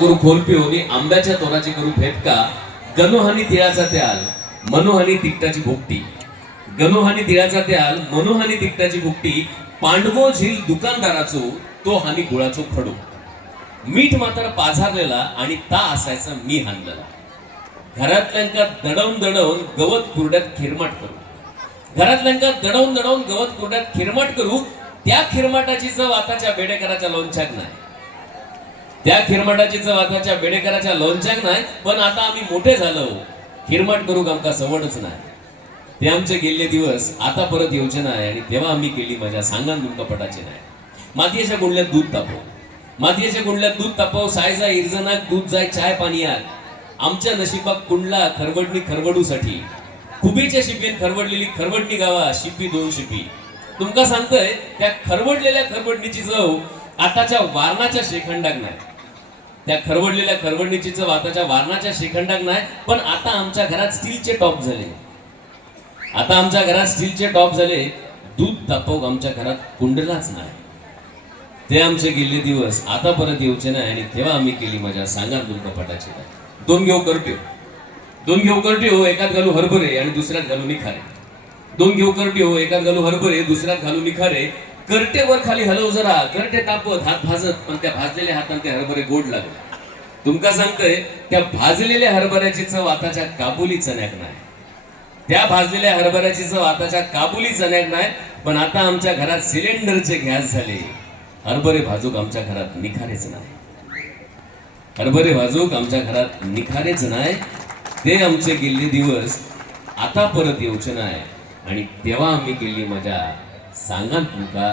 गुरु खोल पिऊनी आंब्याच्या तोराची करू फेटका गणोहानी तिळाचा त्याल मनोहानी तिकटाची भुकटी. गणोहानी तिळाचा त्याल मनोहानी तिकटाची भुकटी पांडवो झील दुकानदाराचो तो हानी गुळाचो खडू. मीठ मात्र पाझारलेला आणि ता असायचा मी हाणलेला. घरातल्यांका दडवून दडवून गवत कुरड्यात खिरमाट करू. घरातल्यांका दडवून दडवून गवत कुरड्यात खिरमाट करू त्या खिरमाटाची चव आताच्या बेडेकराच्या लोणच्यात नाही. त्या खिरमटाची चव आताच्या बेडेकराच्या लोणच्याक नाही पण आता आम्ही मोठे झालो खिरमट करूक आमका सवडच नाही. ते आमचे गेले दिवस आता परत येऊचे नाही आणि तेव्हा आम्ही केली माझ्या सांगान तुमका पटाचे नाही. मातयेच्या गुंडल्यात दूध तापव. मातयेच्या गुंडल्यात दूध तापव सायजा इर्जनाक दूध जाय चाय पाणी आमच्या नशिबाक कुंडला खरवडणी खरवडूसाठी. खुबीच्या शिपीन खरवडलेली खरवडणी गावा शिपी दोन शिपी. तुमका सांगतय त्या खरवडलेल्या खरवडणीची चव आताच्या वारणाच्या शेखंडाक नाही. त्या खरवडलेल्या खरवडणीची चव आताच्या वारणाच्या शेखंडाक नाही पण आता आमच्या घरात स्टीलचे टॉप झाले. आता आमच्या घरात स्टीलचे टॉप झाले दूध तापवक आमच्या घरात कुंडलाच नाही. ते आमचे गेले दिवस आता परत येऊचे नाही आणि तेव्हा आम्ही केली मजा सांगा तुमका पटाची दोन घेऊ करट्यो. दोन घेऊ करट्यो एकात घालू हरभरे आणि दुसऱ्यात घालू निखारे. दोन घेऊ करट्यो एकात घालू हरभरे दुसऱ्यात घालू निखारे. करटेवर खाली हलव जरा. करटे तापत हात भाजत पण त्या भाजलेल्या हातात ते हरभरे गोड लागले. तुमका सांगतोय त्या भाजलेल्या हरभऱ्याची चव आताच्या काबुली चण्याक नाही त्या भाजलेल्या हरभऱ्याची चव आताच्या काबुली चण्याक नाही पण आता आमच्या घरात सिलेंडरचे गॅस झाले. हरभरे भाजूक आमच्या घरात निखारेच नाही हरभरे भाजूक आमच्या घरात निखारेच नाही ते आमचे गेले दिवस आता परत येऊचे नाही आणि तेव्हा आम्ही केली मजा. सांगा तुमका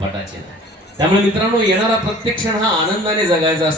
पटाचे. नाही त्यामुळे मित्रांनो येणारा प्रत्येक क्षण हा आनंदाने जगायचा असतो.